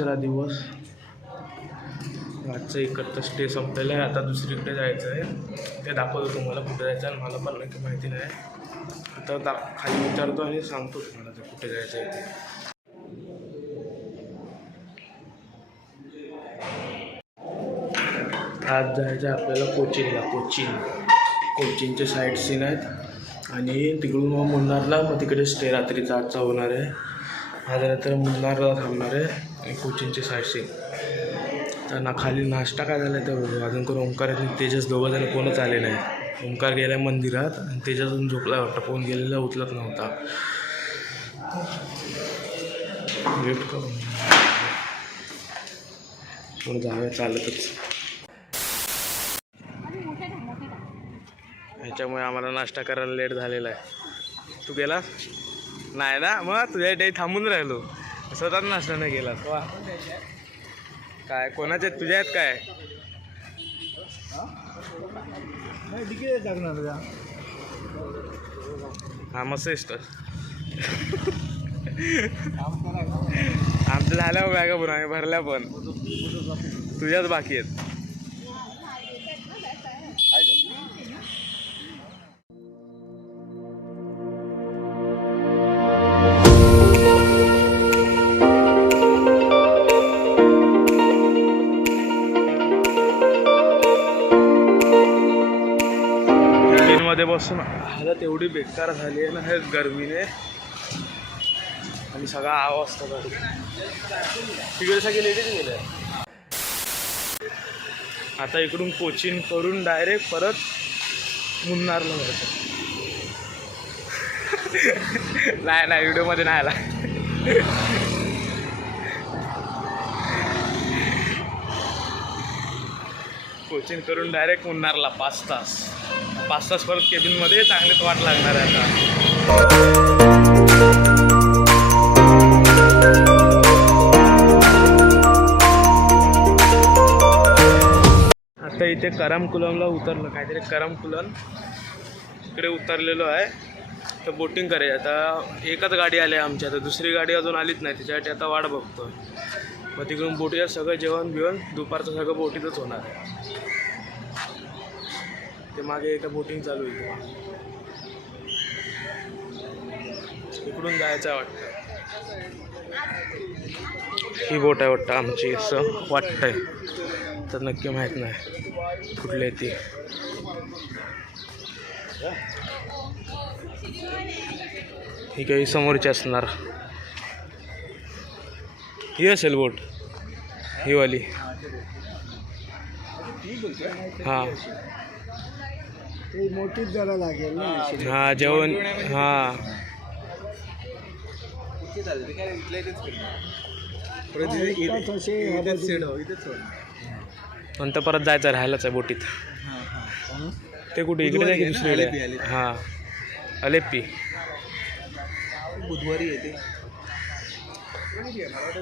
दुसरा दिवस. आजचं एकत्र स्टे संपलेलं आहे. आता दुसरीकडे जायचं आहे. ते दाखवतो तुम्हाला कुठे जायचं आहे. मला पण नक्की माहिती नाही. आता खाली विचारतो आणि सांगतो तुम्हाला ते कुठे जायचं आहे ते. आज जायचं आहे आपल्याला कोचीनला. कोचीनचे साईट सीन आहेत आणि तिकडून मग मुन्नारला, मग तिकडे स्टे रात्रीचा आजचा होणार आहे. आज रात्र मुन्नारला थांबणार आहे आणि कोचीनचे साईट सीन. तर खाली नाश्ता काय झाला तर बघू. अजून कोण ओंकार आणि तेजस दोघं जण कोणच आले नाही. ओंकार गेला मंदिरात आणि तेजस अजून झोपला वाटतं. फोन गेलेला उचलत नव्हता. वेट करून कोण जाऊया चालतच. ह्याच्यामुळे आम्हाला नाश्ता करायला लेट झालेला आहे. तू गेलास नाही ना? मग तुझ्या डे थांबून राहिलो. स्वतःच नाश्ता नाही गेलास. वा काय कोणाचे तुझ्या आहेत काय? हा मस्त सिस्टर आमचं झाल्या बॅगा पण आम्ही भरल्या पण तुझ्याच बाकी आहेत. मध्ये बसून हालत एवढी बेकार झाली आहे ना हे गरमीने आणि सगळा आवाज असतो गाडी. तिकडे सगळे लेडीज गेले. आता इकडून कोचीन करून डायरेक्ट परत मुन्नारला जायचं. नाही व्हिडिओमध्ये नाही आला. कोचीन करून डायरेक्ट मुन्नारला 5 तास परत केबिनमध्ये चांगलीच वाट लागणार आहे. आता इथे करमकुलमला उतरलो. काहीतरी करमकुलम इकडे उतरलेलो आहे. तर बोटिंग करायची. आता एकच गाडी आली आहे आमची. आता दुसरी गाडी अजून आलीच नाही. त्याच्यासाठी आता वाट बघतो. मग तिकडून बोटीला सगळं जेवण बिवण दुपारचं सगळं बोटीतच होणार आहे. ते मागे एका बोटिंग चालू आहे. इकडून जायचं वाटतं. ही बोट आहे वाटतं आमची असं वाटतंय. तर नक्की माहीत नाही कुठली आहे ती. ही काही समोरची असणार. ही असेल बोट ही वाली. हां मोठीच जरा लागेल ना. हां जेवण हां नंतर परत जायचं राहायलाच आहे बोटीत. ते कुठे इकडे जाय की दुसरीकडे. हां अलेप्पी बुधवारी येते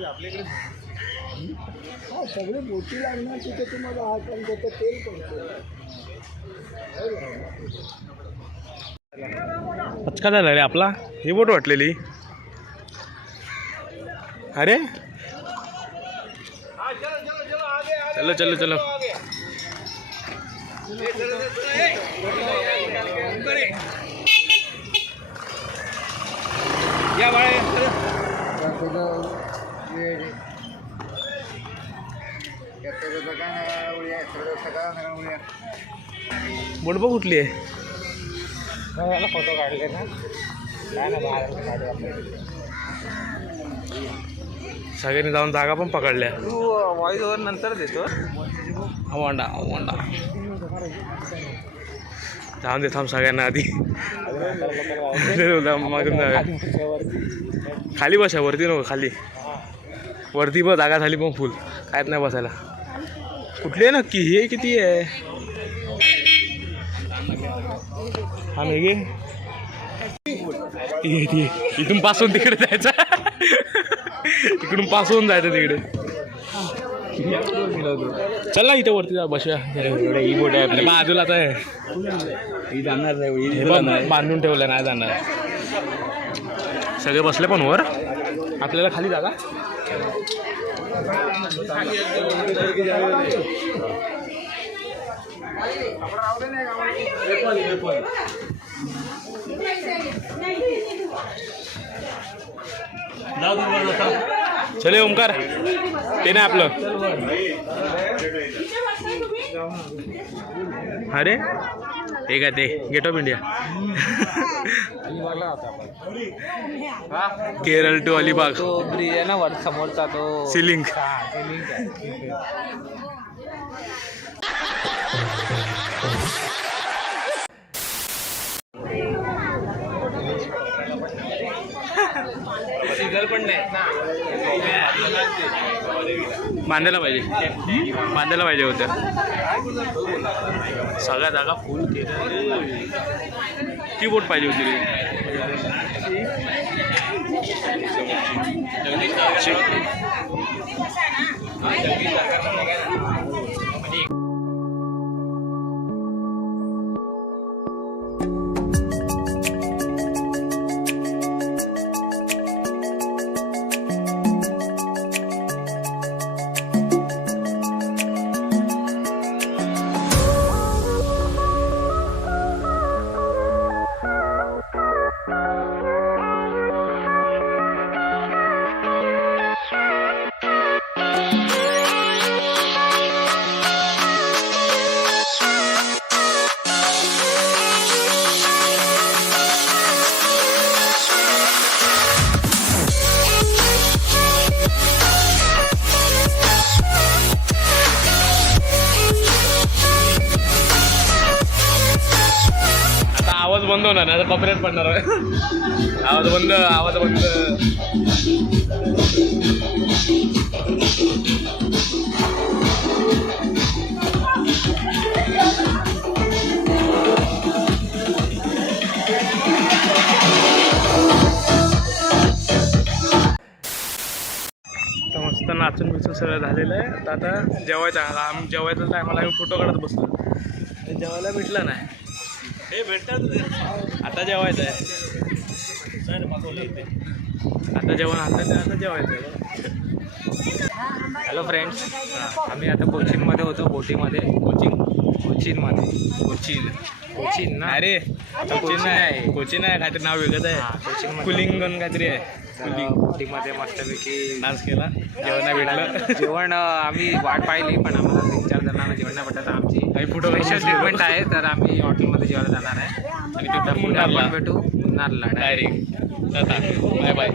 आपल्याकडे. सगळे बोटी लागणार तिथे तुम्हाला आपण त्याचं तेल पडतो. पचका झाला रे आपला. ही बोट वाटलेली. अरे चलो चलो चलो. या बाळे बोट बघ कुठली आहे. फोटो काढले ना. सगळ्यांनी जाऊन जागा पण पकडल्या. तू व्हॉइस ओव्हर नंतर देतो. अवंडा जाऊन दे थांब सगळ्यांना आधी. खाली बसा वरती नको. खाली वरती बघ जागा झाली पण फुल कायच नाही बसायला. कुठली आहे नक्की हे किती आहे. हा मेघे इथून पासून तिकडे जायचं. इकडून पासून जायचं तिकडे. चल ना इथे वरती जा बसूया. ही बोट आहे आपल्या बाजूला. आता ही जाणार नाही. बांधून ठेवलं नाही जाणार. सगळे बसले पण वर. आपल्याला खाली जागा चले ओमकार ते नाही आपलं. अरे हे काय ते gate of India. Kerala to Alibag तो ब्रिज आहे ना वर समोरचा तो सिलिंग. पण नाही बांधायला पाहिजे होत्या सगळ्या जागा फुल केल्या. ती बोट पाहिजे होती आवाज बंद होणार नाही, आता कॉपीराइट पडणार आहे. आवाज बंद. मस्त नाचून बिचून सगळं झालेलं आहे. आता जेवायच्या टायमाला आम्ही फोटो काढत बसलो. जेवायला भेटलं नाही. हे भेटतात आता जेवायचं आहे. आता जेवायचं आहे. हॅलो फ्रेंड्स, आम्ही आता कोचिनमध्ये होतो. बोटीमध्ये कोचिन ना. अरे कोचिन नाही, कोचिन आहे काहीतरी नाव वेगळंच आहे. कोचिन कुलिंगन काहीतरी आहे. बोटीमध्ये मस्तपैकी डान्स केला. जेवण नाही भेटलं. जेवण आम्ही वाट पाहिली पण आम्हाला 3-4 जणांना जेवण नाही भेटत. आमची फोटो स्पेशल ट्रीटमेंट आहे, तर आम्ही हॉटेलमध्ये जेवायला जाणार आहे. आणि तिथं पुढे आपण भेटू मुन्नारला डायरेक्ट. Bye bye.